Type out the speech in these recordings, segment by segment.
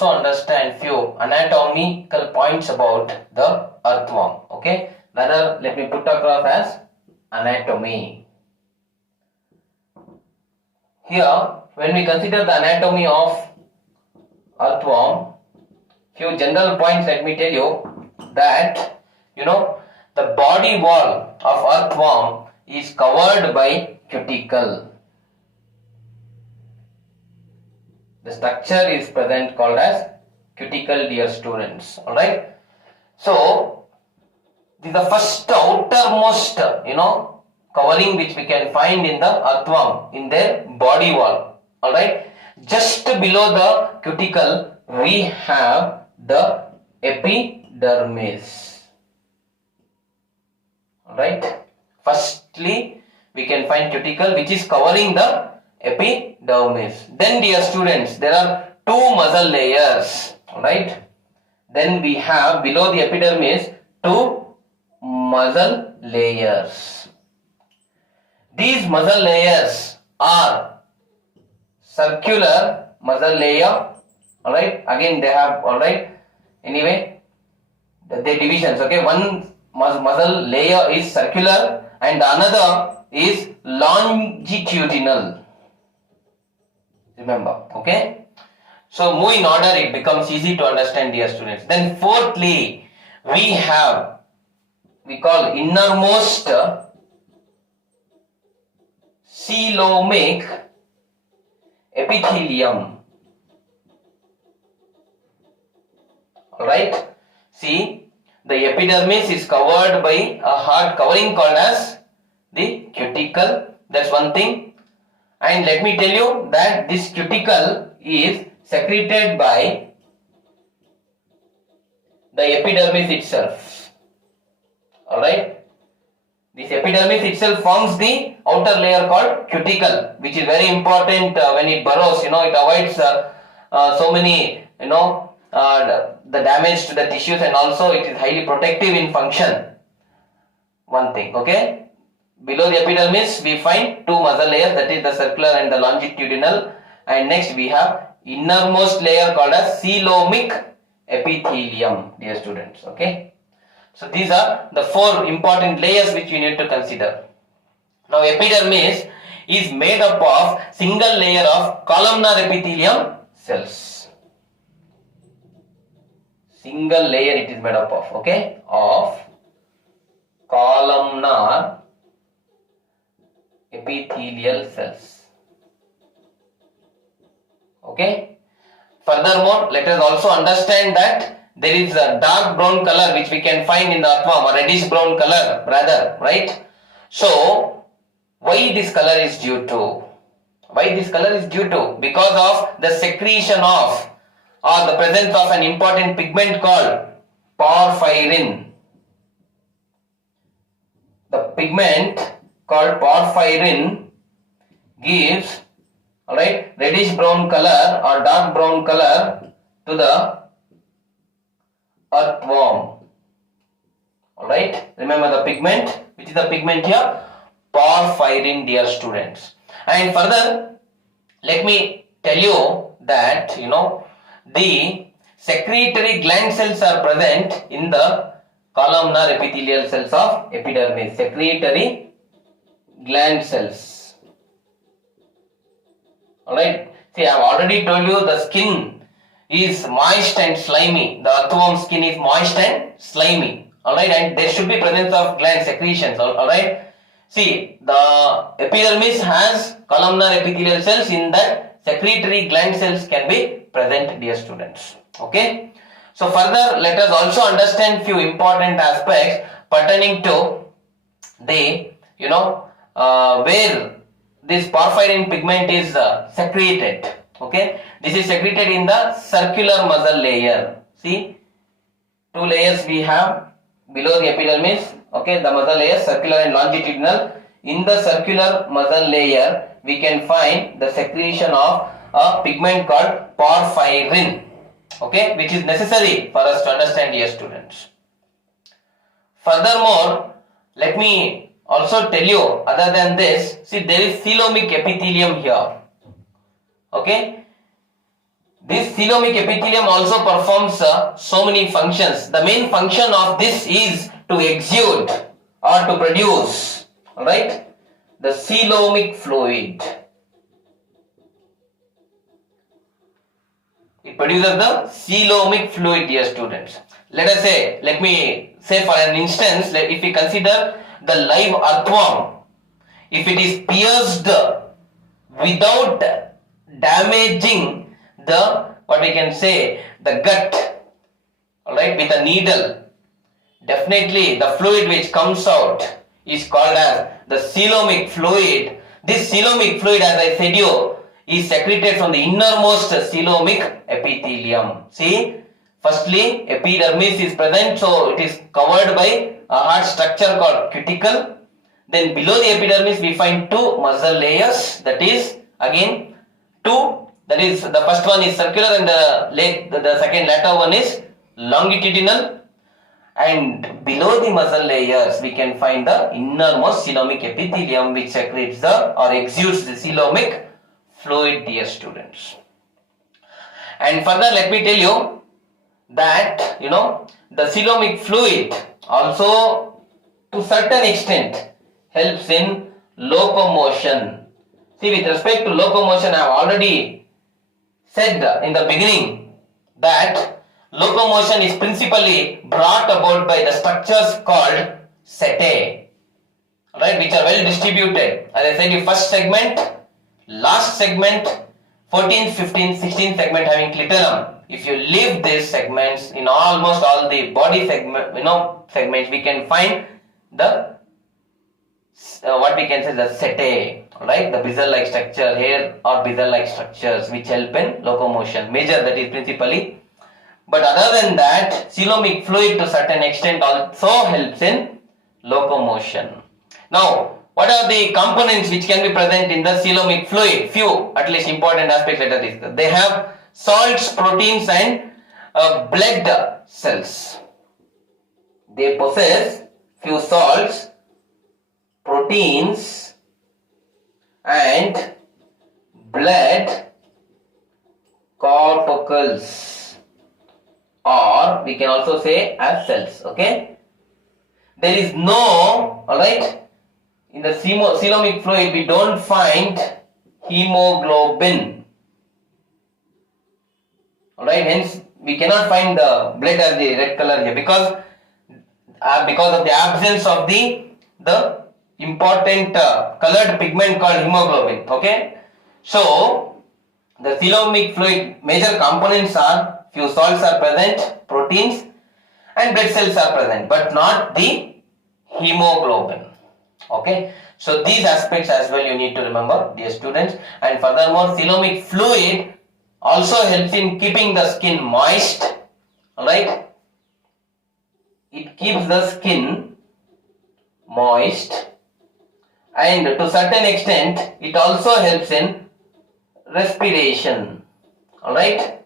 also understand few anatomical points about the earthworm. Okay, rather let me put across as anatomy. Here, when we consider the anatomy of earthworm, few general points let me tell you that the body wall of earthworm is covered by cuticle. The structure is present called as cuticle, dear students. Alright. So this is the first outermost covering which we can find in the earthworm in their body wall. Alright. Just below the cuticle we have the epidermis. Alright. Firstly we can find cuticle which is covering the epidermis. Then dear students, there are two muscle layers. Alright. Then we have below the epidermis two muscle layers. These muscle layers are circular muscle layer. Alright. Again they have, alright. Anyway, the divisions. Okay. One muscle layer is circular and another is longitudinal. Remember. Okay. So move in order, it becomes easy to understand, dear students. Then fourthly, we call innermost coelomic epithelium. Alright. See, the epidermis is covered by a hard covering called as the cuticle. That's one thing. And let me tell you that this cuticle is secreted by the epidermis itself. Alright. This epidermis itself forms the outer layer called cuticle, which is very important when it burrows. It avoids so many, the damage to the tissues, and also it is highly protective in function. One thing, okay. Below the epidermis we find two muscle layers, that is the circular and the longitudinal, and next we have innermost layer called as coelomic epithelium, dear students. Okay. So these are the four important layers which you need to consider. Now epidermis is made up of single layer of columnar epithelium cells. Single layer it is made up of, okay, of columnar epithelial cells. Okay. Furthermore, let us also understand that there is a dark brown color which we can find in the earthworm, or reddish brown color rather, right? So why this color is due to? Why this color is due to? Because of the secretion of, or the presence of, an important pigment called porphyrin. The pigment called porphyrin gives, alright, reddish brown color or dark brown color to the earthworm. Alright, remember the pigment. Which is the pigment here? Porphyrin, dear students. And further, let me tell you that the secretory gland cells are present in the columnar epithelial cells of epidermis. Secretory gland cells. Alright. See, I have already told you the skin is moist and slimy. The earthworm skin is moist and slimy. Alright. And there should be presence of gland secretions. Alright. See, the epidermis has columnar epithelial cells. In that, secretory gland cells can be present, dear students. Okay. So further, let us also understand few important aspects pertaining to the, where this porphyrin pigment is secreted. Okay. This is secreted in the circular muscle layer. See, two layers we have below the epidermis. Okay, the muscle layer, circular and longitudinal. In the circular muscle layer, we can find the secretion of a pigment called porphyrin. Okay, which is necessary for us to understand, dear students. Furthermore, let me also tell you, other than this, see, there is coelomic epithelium here. Okay, This coelomic epithelium also performs so many functions. The main function of this is to exude or to produce, alright, the coelomic fluid. It produces the coelomic fluid, dear students. Let me say for an instance, if we consider the live earthworm, if it is pierced without damaging the, what we can say, the gut, alright, with a needle, definitely the fluid which comes out is called as the coelomic fluid. This coelomic fluid, as I said you, is secreted from the innermost coelomic epithelium. See, firstly epidermis is present, so it is covered by a hard structure called cuticle. Then below the epidermis we find two muscle layers, that is again two, that is the first one is circular and the second latter one is longitudinal, and below the muscle layers we can find the innermost coelomic epithelium which secretes the or exudes the coelomic fluid, dear students. And further let me tell you that the coelomic fluid also to certain extent helps in locomotion. See, with respect to locomotion, I have already said in the beginning that locomotion is principally brought about by the structures called setae, right, which are well distributed. As I said, the first segment, last segment, 14th, 15th, 16th segment having clitorum. If you leave these segments, in almost all the body segments, we can find the what we can say the setae, right, the bezel-like structure here or bezel-like structures which help in locomotion. Major, that is principally. But other than that, coelomic fluid to certain extent also helps in locomotion. Now, what are the components which can be present in the coelomic fluid? Few, at least important aspects let us discuss. They have salts, proteins and blood cells. They possess few salts, proteins and blood corpuscles, or we can also say as cells. Okay, there is no, alright, in the coelomic fluid we don't find hemoglobin, alright, hence we cannot find the blood as the red color here because of the absence of the important colored pigment called hemoglobin. Okay, so the coelomic fluid major components are few salts are present, proteins and blood cells are present, but not the hemoglobin. Okay, so these aspects as well you need to remember, dear students. And furthermore, coelomic fluid also helps in keeping the skin moist. Alright, it keeps the skin moist, and to certain extent it also helps in respiration. Alright,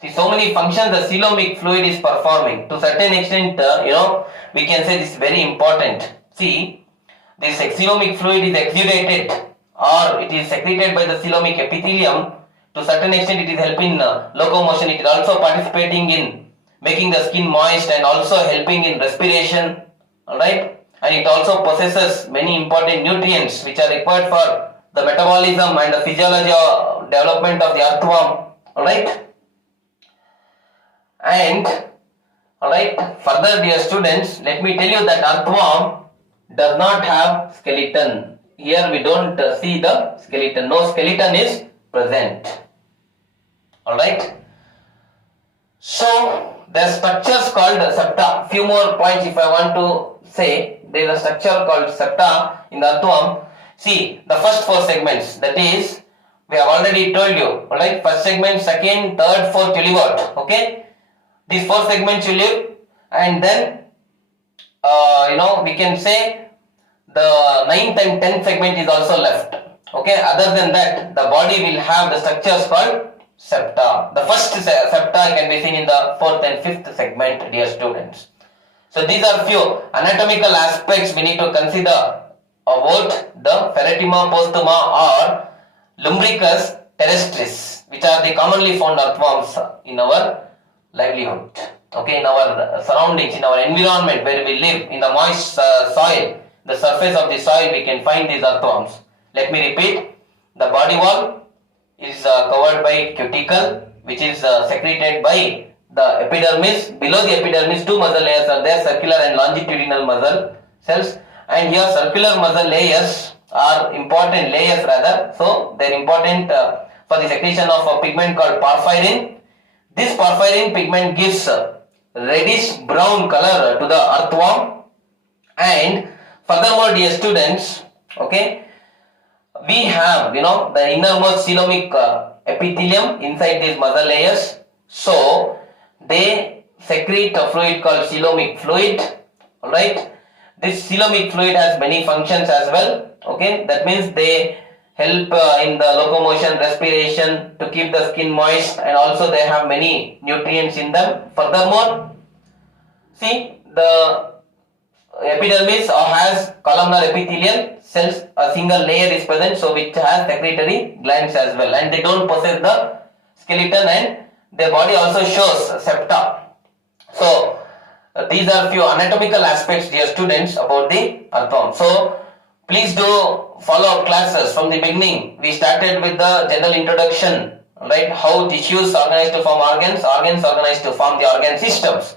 see, so many functions the coelomic fluid is performing. To certain extent, we can say this is very important. See, this coelomic fluid is exudated or it is secreted by the coelomic epithelium. To certain extent it is helping locomotion. It is also participating in making the skin moist and also helping in respiration. Alright, and it also possesses many important nutrients which are required for the metabolism and the physiology or development of the earthworm. Alright, and alright, further, dear students, let me tell you that earthworm does not have skeleton. Here we don't see the skeleton. No skeleton is present. Alright, so there are structures called septa. Few more points if I want to say. There is a structure called septa in the earthworm. See, the first four segments, that is, we have already told you. Alright, first segment, second, third, fourth, you leave out. Okay, these four segments you leave, and then we can say the 9th and 10th segment is also left. Okay, other than that, the body will have the structures called septa. The first septa can be seen in the 4th and 5th segment, dear students. So these are few anatomical aspects we need to consider about the Pheretima postuma or Lumbricus terrestris. which are the commonly found earthworms in our livelihood. Okay, in our surroundings, in our environment where we live, in the moist soil, the surface of the soil, we can find these earthworms. Let me repeat. The body wall is covered by cuticle, which is secreted by the epidermis. Below the epidermis, two muscle layers are there, circular and longitudinal muscle cells. And here circular muscle layers are important layers rather. So they are important for the secretion of a pigment called porphyrin. This porphyrin pigment gives reddish brown color to the earthworm. And furthermore, dear students, okay, we have, the innermost coelomic epithelium inside these muscle layers. So they secrete a fluid called coelomic fluid. Alright. This coelomic fluid has many functions as well. Okay. That means they help in the locomotion, respiration, to keep the skin moist, and also they have many nutrients in them. Furthermore, see, the epidermis has columnar epithelial cells, a single layer is present, so which has secretory glands as well, and they don't possess the skeleton, and their body also shows septa. So these are few anatomical aspects, dear students, about the earthworm. So please do follow our classes from the beginning. We started with the general introduction, right? How tissues organize to form organs, organs organize to form the organ systems.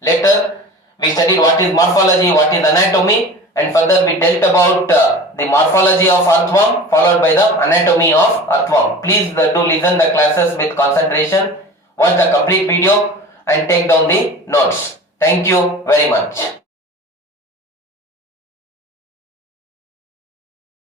Later, we studied what is morphology, what is anatomy, and further we dealt about the morphology of earthworm followed by the anatomy of earthworm. Please do listen the classes with concentration, watch the complete video and take down the notes. Thank you very much.